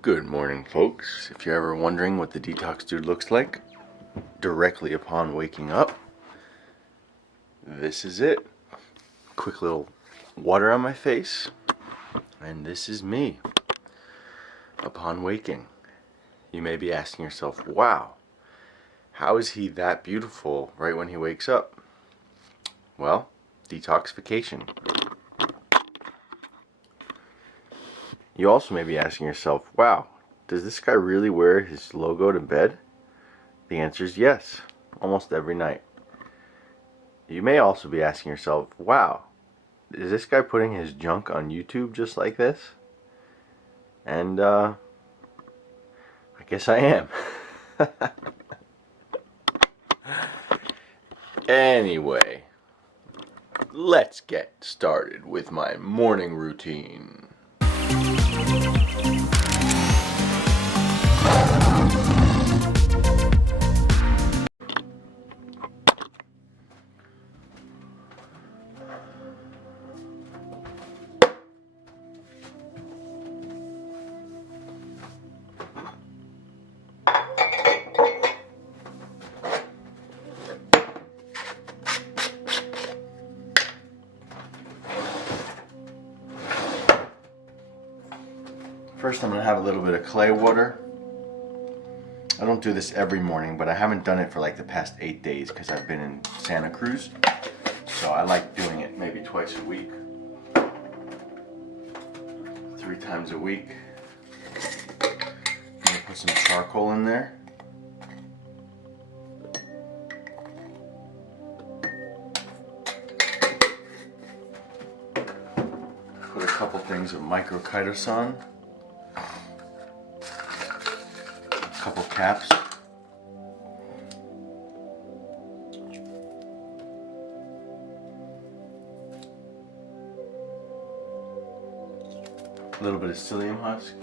Good morning, folks. If you're ever wondering what the Detox Dude looks like directly upon waking up, this is it. Quick little water on my face, and this is me upon waking. You may be asking yourself, wow, how is he that beautiful right when he wakes up? Well, detoxification. You also may be asking yourself, wow, does this guy really wear his logo to bed? The answer is yes, almost every night. You may also be asking yourself, wow, is this guy putting his junk on YouTube just like this? And I guess I am. Anyway, let's get started with my morning routine. First, I'm going to have a little bit of clay water. I don't do this every morning, but I haven't done it for like the past 8 days because I've been in Santa Cruz. So I like doing it maybe twice a week, 3 times a week. I'm going to put some charcoal in there. Put a couple things of microchitosan. Couple caps. A little bit of psyllium husk.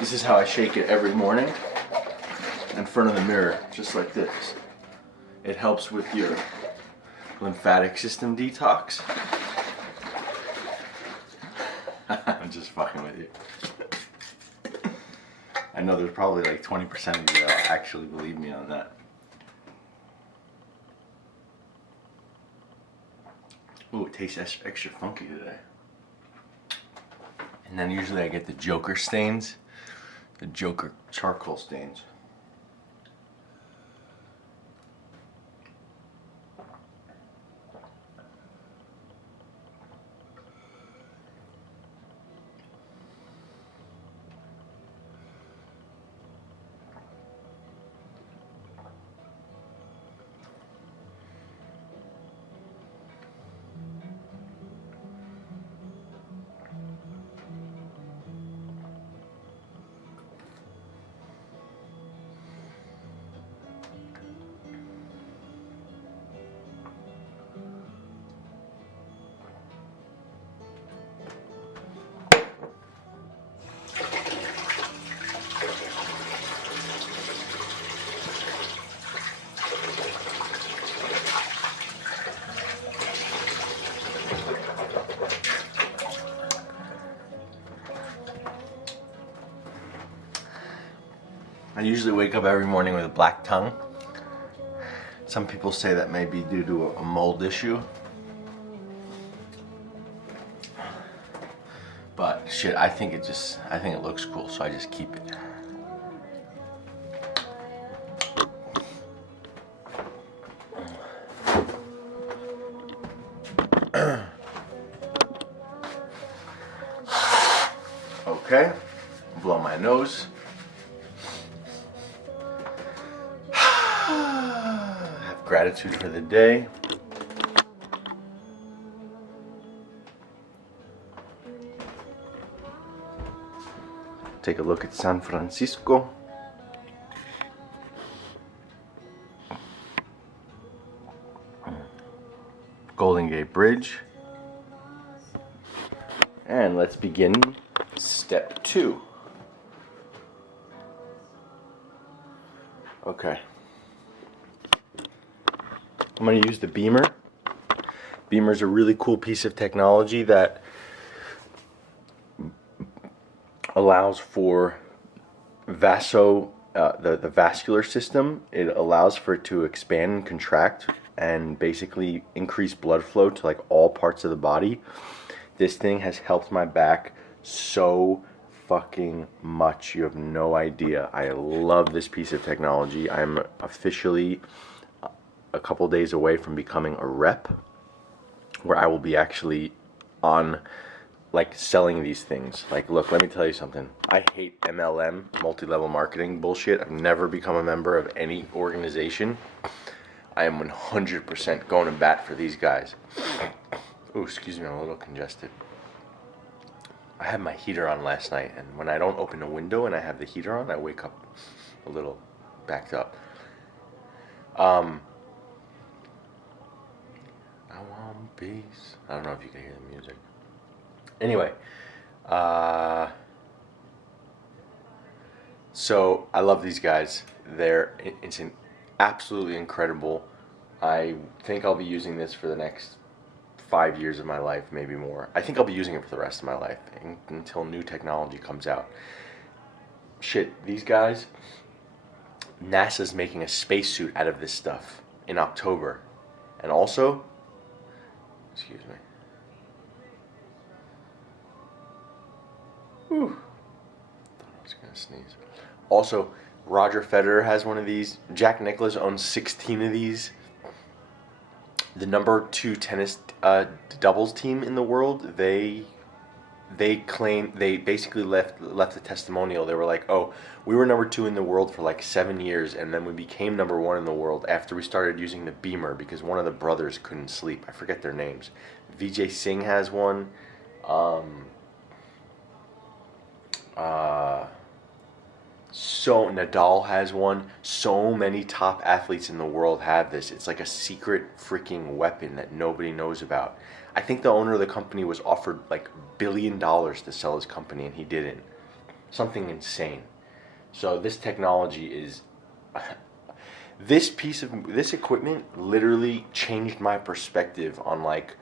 This is how I shake it every morning in front of the mirror, just like this. It helps with your lymphatic system detox. I'm just fucking with you. I know there's probably like 20% of you that actually believe me on that. Ooh, it tastes extra funky today. And then usually I get the Joker stains. The Joker charcoal stains. I usually wake up every morning with a black tongue. Some people say that may be due to a mold issue. But shit, I think it looks cool, so I just keep it. Okay, blow my nose. Have gratitude for the day. Take a look at San Francisco. Golden Gate Bridge. And let's begin step 2. Okay. I'm going to use the Beamer. Beamer's a really cool piece of technology that allows for the vascular system. It allows for it to expand and contract and basically increase blood flow to like all parts of the body. This thing has helped my back so fucking much. You have no idea. I love this piece of technology. I'm officially a couple days away from becoming a rep, where I will be actually on like selling these things. Like, look, let me tell you something. I hate MLM, multi-level marketing bullshit. I've never become a member of any organization. I am 100% going to bat for these guys. Oh, excuse me, I'm a little congested. I had my heater on last night, and when I don't open a window and I have the heater on, I wake up a little backed up. I want peace. I don't know if you can hear the music. Anyway, so I love these guys. It's absolutely incredible. I think I'll be using this for the next 5 years of my life, maybe more. I think I'll be using it for the rest of my life until new technology comes out. Shit, these guys, NASA's making a spacesuit out of this stuff in October. And also, excuse me. Whew. Thought I was gonna sneeze. Also, Roger Federer has one of these. Jack Nicklaus owns 16 of these. The number 2 tennis doubles team in the world, they claim, they basically left a testimonial. They were like, oh, we were number 2 in the world for like 7 years, and then we became number 1 in the world after we started using the Beamer because one of the brothers couldn't sleep. I forget their names. Vijay Singh has one. So Nadal has one. So many top athletes in the world have this. It's like a secret freaking weapon that nobody knows about. I think the owner of the company was offered like $1 billion to sell his company, and he didn't. Something insane. So this technology is this equipment literally changed my perspective on like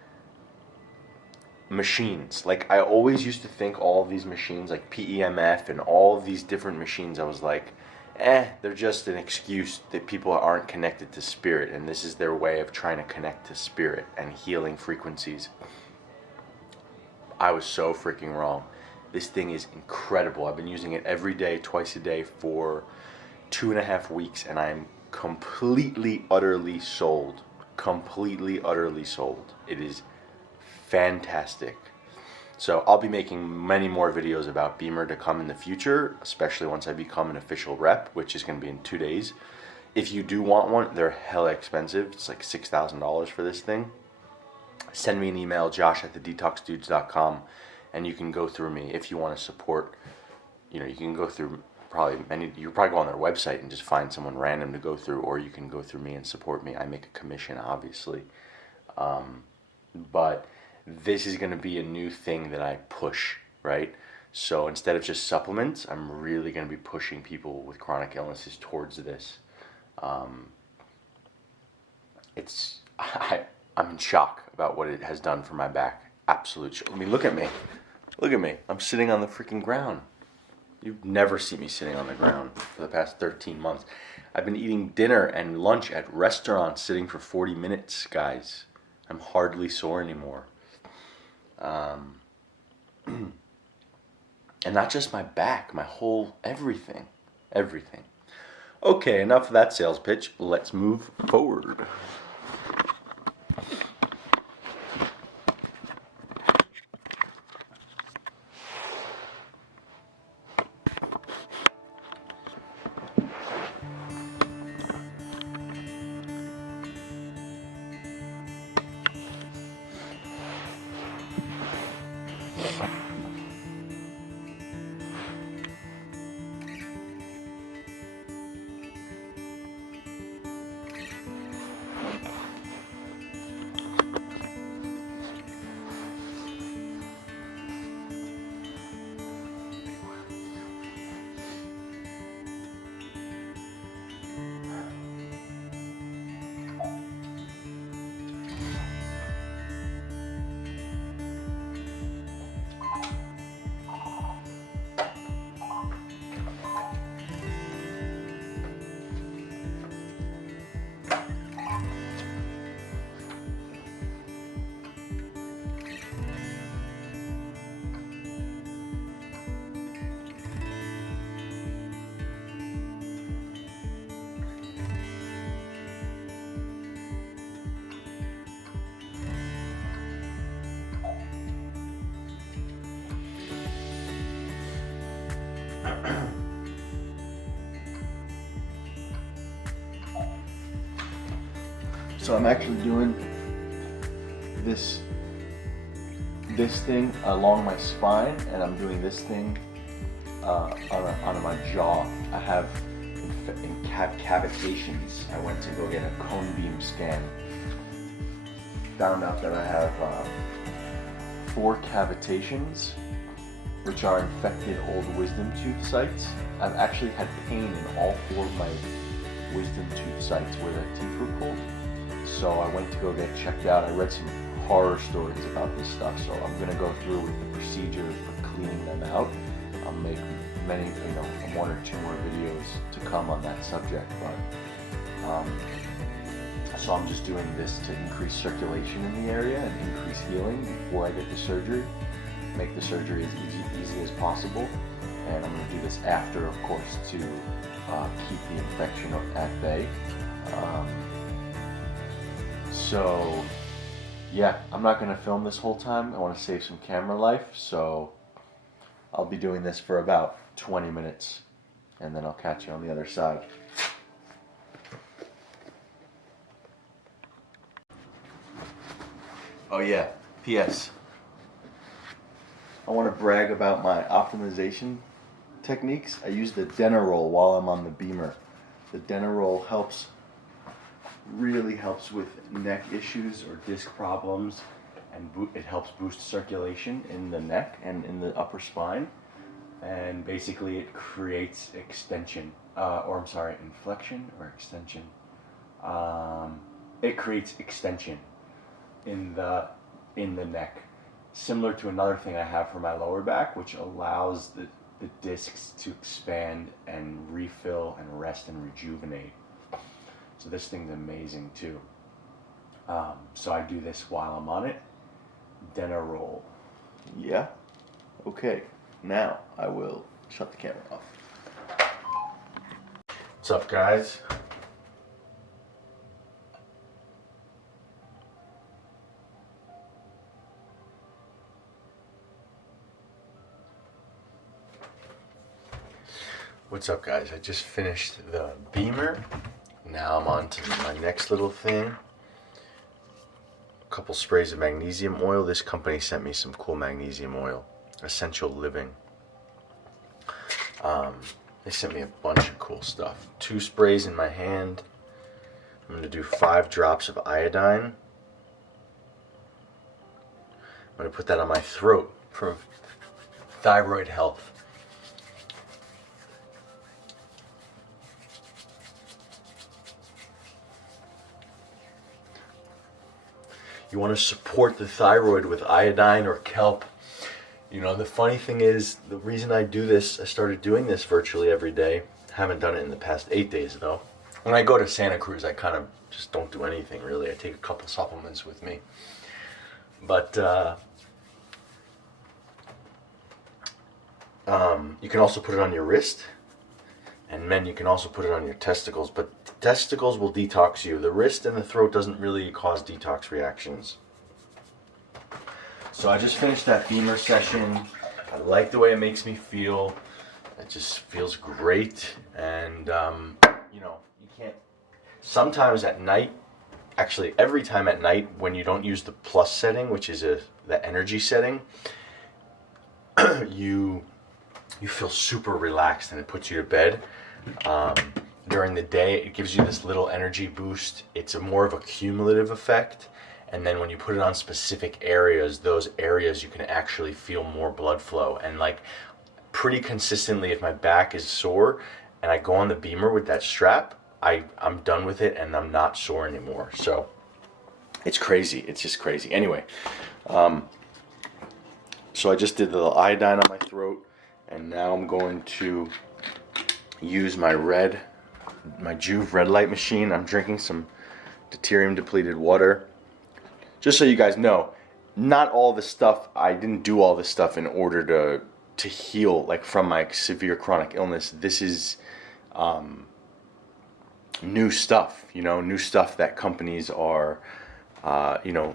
machines. Like, I always used to think all of these machines, like PEMF and all of these different machines, I was like, they're just an excuse that people aren't connected to spirit, and this is their way of trying to connect to spirit and healing frequencies. I was so freaking wrong. This thing is incredible. I've been using it every day, twice a day for 2.5 weeks, and I'm completely, utterly sold. Completely, utterly sold. It is fantastic. So I'll be making many more videos about Beamer to come in the future, especially once I become an official rep, which is going to be in 2 days. If you do want one, they're hella expensive. It's like $6,000 for this thing. Send me an email, josh@thedetoxdudes.com, and you can go through me if you want to support. You know, you can go through you probably go on their website and just find someone random to go through, or you can go through me and support me. I make a commission, obviously. But this is going to be a new thing that I push, right? So instead of just supplements, I'm really going to be pushing people with chronic illnesses towards this. I'm in shock about what it has done for my back. Absolute shock. I mean, look at me. Look at me. I'm sitting on the freaking ground. You've never seen me sitting on the ground for the past 13 months. I've been eating dinner and lunch at restaurants sitting for 40 minutes, guys. I'm hardly sore anymore. And not just my back, my whole everything. Okay, enough of that sales pitch. Let's move forward. So I'm actually doing this thing along my spine, and I'm doing this thing on my jaw. I have cavitations. I went to go get a cone beam scan. Found out that I have 4 cavitations, which are infected old wisdom tooth sites. I've actually had pain in all 4 of my wisdom tooth sites where the teeth were pulled. So I went to go get checked out. I read some horror stories about this stuff, so I'm gonna go through with the procedure for cleaning them out. I'll make many, 1 or 2 more videos to come on that subject, but so I'm just doing this to increase circulation in the area and increase healing before I get the surgery. Make the surgery as easy as possible, and I'm going to do this after, of course, to keep the infection at bay. So yeah, I'm not going to film this whole time. I want to save some camera life, so I'll be doing this for about 20 minutes, and then I'll catch you on the other side. Oh yeah, P.S. I want to brag about my optimization techniques. I use the Detox while I'm on the beamer. The Detox really helps with neck issues or disc problems, and it helps boost circulation in the neck and in the upper spine. And basically it creates inflection or extension. It creates extension in the neck, similar to another thing I have for my lower back, which allows the discs to expand and refill and rest and rejuvenate. So this thing's amazing too. So I do this while I'm on it. Detox. Yeah? Okay. Now I will shut the camera off. What's up, guys? What's up, guys? I just finished the beamer. Now I'm on to my next little thing. A couple sprays of magnesium oil. This company sent me some cool magnesium oil. Essential Living. They sent me a bunch of cool stuff. 2 sprays in my hand. I'm going to do 5 drops of iodine. I'm going to put that on my throat for thyroid health. You want to support the thyroid with iodine or kelp. The funny thing is, the reason I do this, I started doing this virtually every day. Haven't done it in the past 8 days though. When I go to Santa Cruz, I kind of just don't do anything really. I take a couple supplements with me. But you can also put it on your wrist. And men, you can also put it on your testicles. But the testicles will detox you. The wrist and the throat doesn't really cause detox reactions. So I just finished that beamer session. I like the way it makes me feel. It just feels great. And, you can't... Sometimes at night, actually every time at night when you don't use the plus setting, which is the energy setting, you feel super relaxed and it puts you to bed. During the day, it gives you this little energy boost. It's more of a cumulative effect. And then when you put it on specific areas, those areas you can actually feel more blood flow. And like pretty consistently, if my back is sore and I go on the beamer with that strap, I'm done with it and I'm not sore anymore. So it's crazy. It's just crazy. Anyway, so I just did the iodine on my throat, and now I'm going to use my Juve red light machine. I'm drinking some deuterium depleted water. Just so you guys know, not all this stuff, I didn't do all this stuff in order to heal like from my severe chronic illness. This is new stuff, new stuff that companies are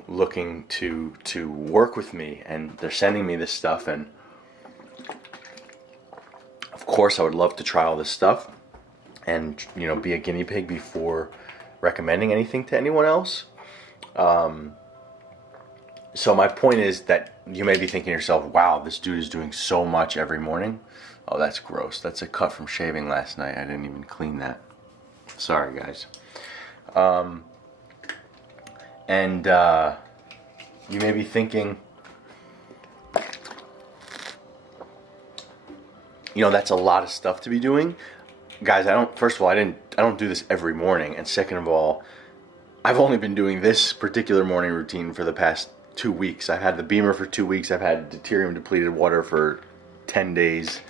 looking to work with me, and they're sending me this stuff, and of course I would love to try all this stuff and be a guinea pig before recommending anything to anyone else. So my point is that you may be thinking to yourself, wow, this dude is doing so much every morning. Oh, that's gross. That's a cut from shaving last night. I didn't even clean that. Sorry, guys. And you may be thinking, that's a lot of stuff to be doing. Guys, first of all, I don't do this every morning. And second of all, I've only been doing this particular morning routine for the past 2 weeks. I've had the Beamer for 2 weeks. I've had deuterium depleted water for 10 days.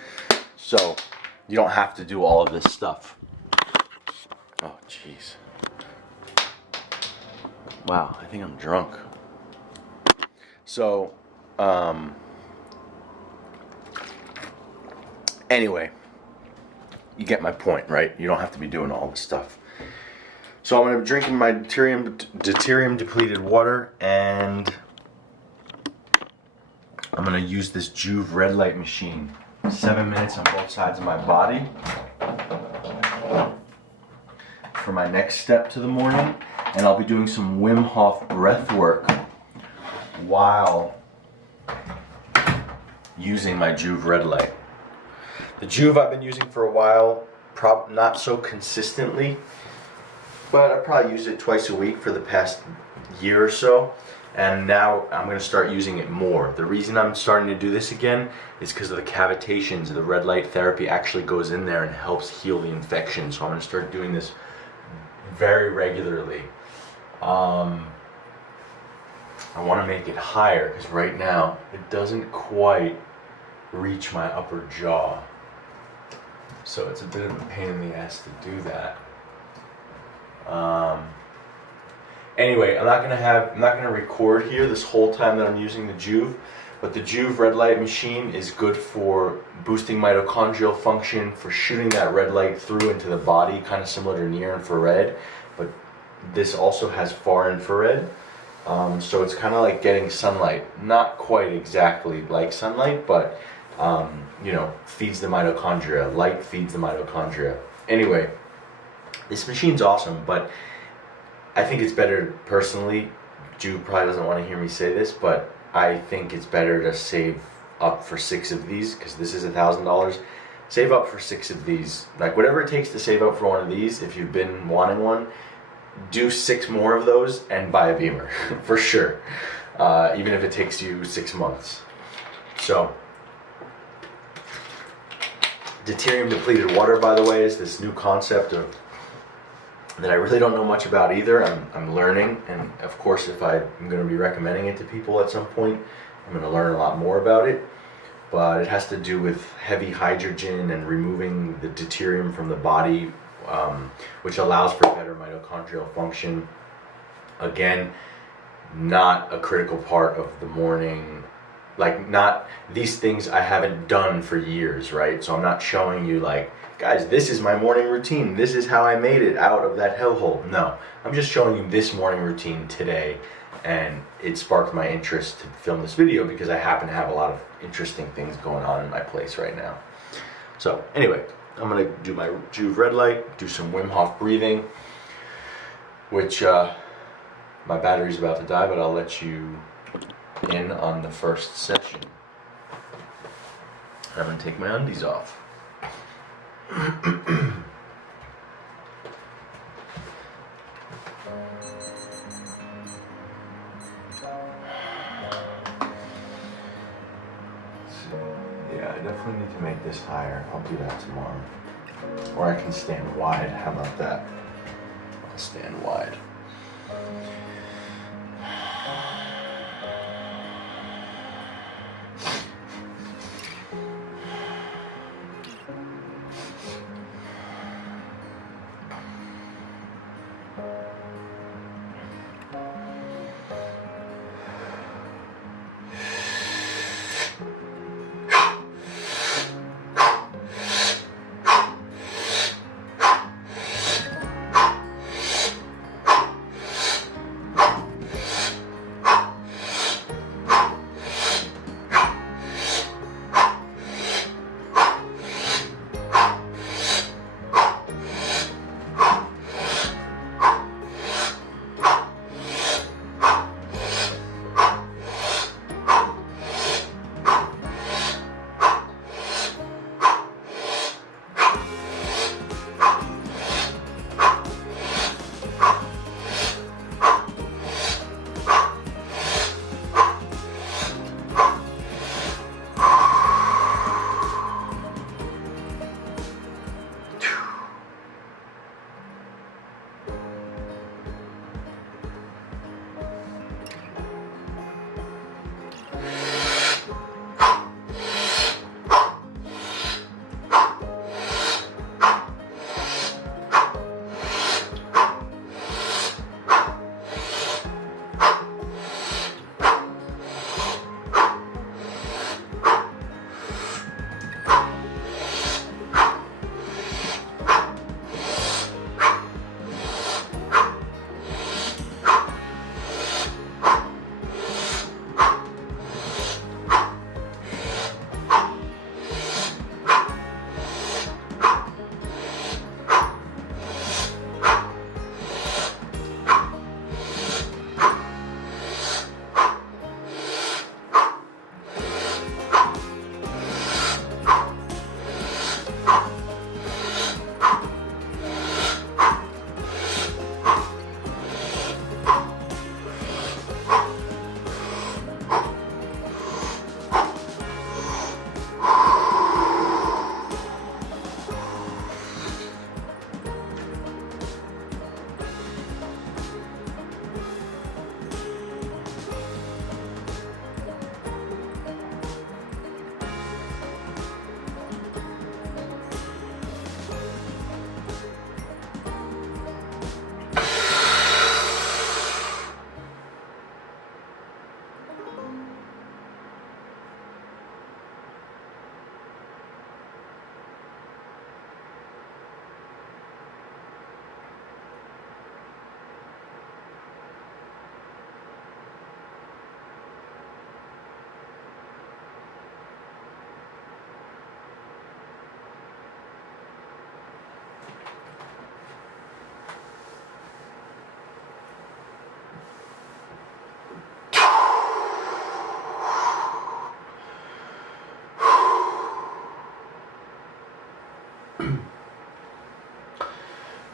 So you don't have to do all of this stuff. Oh, jeez. Wow, I think I'm drunk. So, anyway, you get my point, right? You don't have to be doing all this stuff. So I'm going to be drinking my deuterium depleted water, and I'm going to use this Juve red light machine. 7 minutes on both sides of my body for my next step to the morning. And I'll be doing some Wim Hof breath work while using my Juve red light. The Juve I've been using for a while, not so consistently, but I probably use it twice a week for the past year or so. And now I'm going to start using it more. The reason I'm starting to do this again is because of the cavitations. The red light therapy actually goes in there and helps heal the infection. So I'm going to start doing this very regularly. I want to make it higher because right now it doesn't quite reach my upper jaw. So it's a bit of a pain in the ass to do that. Anyway, I'm not gonna record here this whole time that I'm using the Juve, but the Juve red light machine is good for boosting mitochondrial function, for shooting that red light through into the body, kind of similar to near infrared, but this also has far infrared. So it's kind of like getting sunlight, not quite exactly like sunlight, but feeds the mitochondria. Light feeds the mitochondria. Anyway, this machine's awesome, but I think it's better personally. Jude probably doesn't want to hear me say this, but I think it's better to save up for 6 of these, because this is $1,000. Save up for 6 of these. Like whatever it takes to save up for one of these, if you've been wanting one, do 6 more of those and buy a Beamer for sure. Even if it takes you 6 months. So, deuterium depleted water, by the way, is this new concept that I really don't know much about either. I'm learning, and of course if I'm going to be recommending it to people at some point, I'm going to learn a lot more about it. But it has to do with heavy hydrogen and removing the deuterium from the body, which allows for better mitochondrial function. Again, not a critical part of the morning. Like, not these things I haven't done for years, right? So I'm not showing you like, guys, this is my morning routine. This is how I made it out of that hellhole. No, I'm just showing you this morning routine today, and it sparked my interest to film this video because I happen to have a lot of interesting things going on in my place right now. So anyway, I'm gonna do my Juve red light, do some Wim Hof breathing, which my battery's about to die, but I'll let you in on the first session. I'm gonna take my undies off. Yeah, I definitely need to make this higher. I'll do that tomorrow. Or I can stand wide. How about that? I'll stand wide.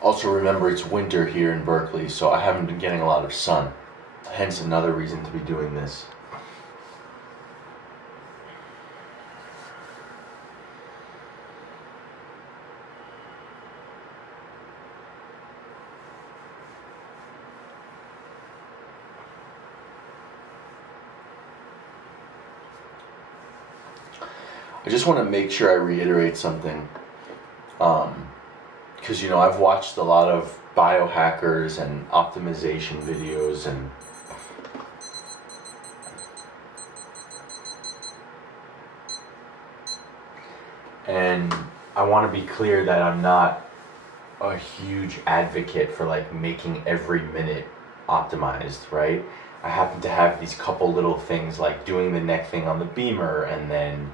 Also remember it's winter here in Berkeley, so I haven't been getting a lot of sun. Hence another reason to be doing this. I just want to make sure I reiterate something, because I've watched a lot of biohackers and optimization videos, and I want to be clear that I'm not a huge advocate for like making every minute optimized, right? I happen to have these couple little things like doing the neck thing on the beamer, and then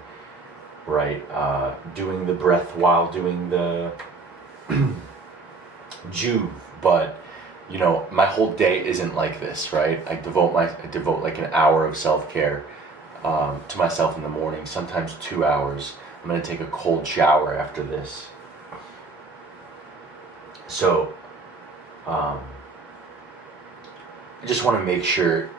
doing the breath while doing the Juve, but my whole day isn't like this, right? I devote like an hour of self-care to myself in the morning, sometimes 2 hours. I'm gonna take a cold shower after this. So I just want to make sure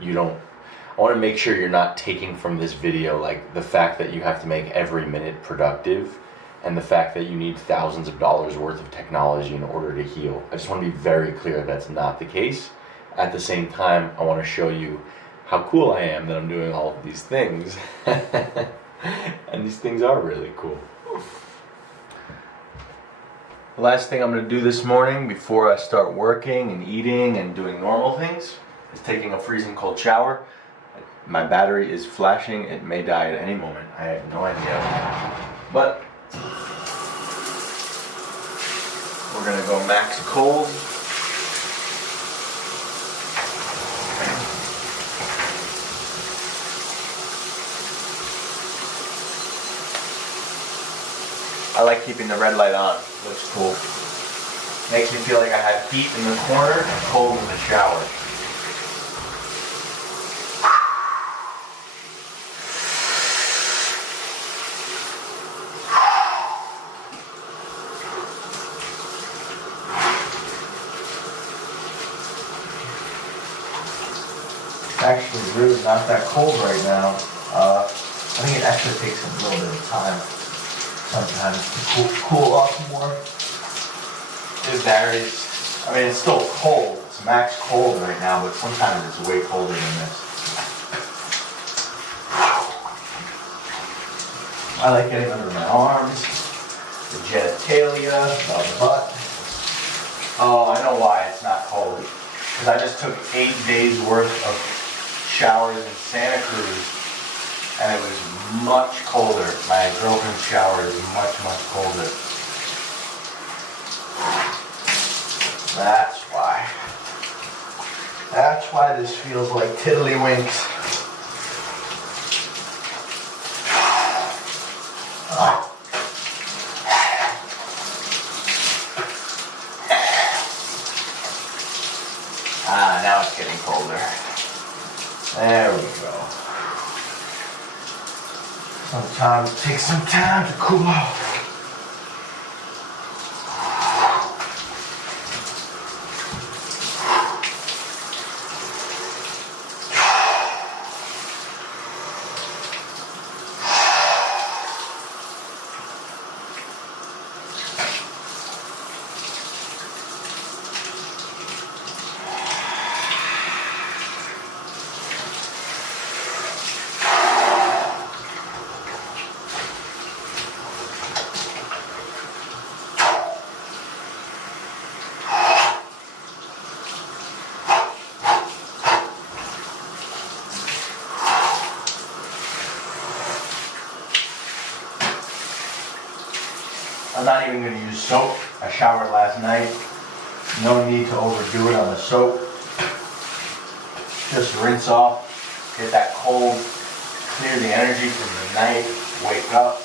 I want to make sure you're not taking from this video like the fact that you have to make every minute productive and the fact that you need thousands of dollars worth of technology in order to heal. I just want to be very clear that's not the case. At the same time, I want to show you how cool I am that I'm doing all of these things. And these things are really cool. The last thing I'm going to do this morning before I start working and eating and doing normal things is taking a freezing cold shower. My battery is flashing. It may die at any moment. I have no idea. But we're going to go max cold. I like keeping the red light on. Looks cool. Makes me feel like I have heat in the corner and cold in the shower. Actually really not that cold right now. I think it actually takes a little bit of time sometimes to cool off more. It varies. I mean, it's still cold. It's max cold right now, but sometimes it's way colder than this. I like getting under my arms, the genitalia, the butt. Oh, I know why it's not cold. Because I just took 8 days worth of showers in Santa Cruz, and it was much colder. My girlfriend's shower is much, much colder. That's why. That's why this feels like tiddlywinks. Now it's getting colder. There we go. Sometimes it takes some time to cool off. I'm not even going to use soap. I showered last night. No need to overdo it on the soap. Just rinse off, get that cold, clear the energy from the night, wake up.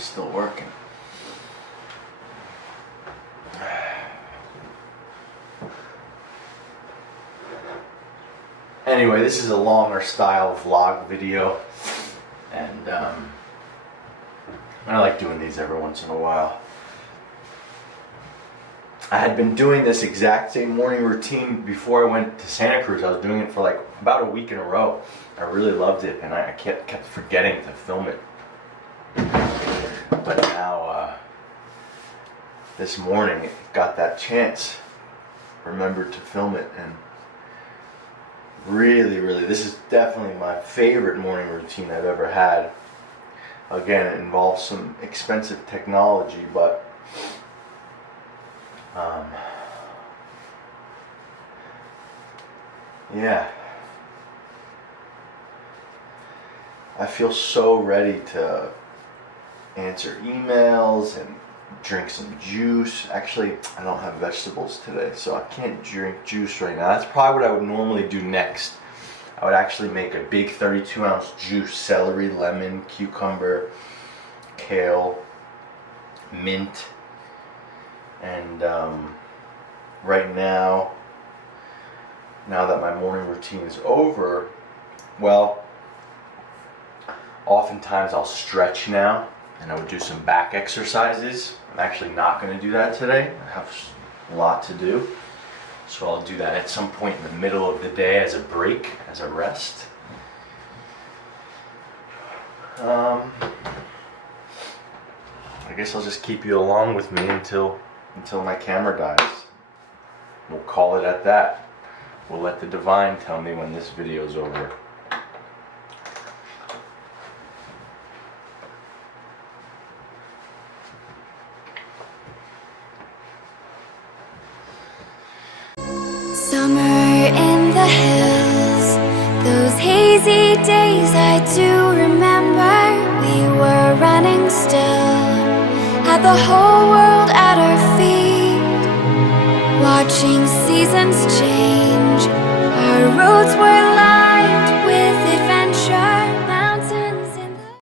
battery's still working. Anyway, this is a longer style vlog video, and I like doing these every once in a while. I had been doing this exact same morning routine before I went to Santa Cruz. I was doing it for like about a week in a row. I really loved it, and I kept forgetting to film it. But now, this morning, got that chance. Remembered to film it, and really, this is definitely my favorite morning routine I've ever had. Again, it involves some expensive technology, but yeah, I feel so ready to answer emails and drink some juice. Actually, I don't have vegetables today, so I can't drink juice right now. That's probably what I would normally do next. I would actually make a big 32-ounce juice: celery, lemon, cucumber, kale, mint. And right now that my morning routine is over, well, oftentimes I'll stretch now, and I would do some back exercises. I'm actually not going to do that today. I have a lot to do, so I'll do that at some point in the middle of the day as a break, as a rest. I guess I'll just keep you along with me until my camera dies. We'll call it at that. We'll let the divine tell me when this video's over. Summer in the hills, those hazy days I do remember. We were running still, had the whole world at our feet, watching seasons change.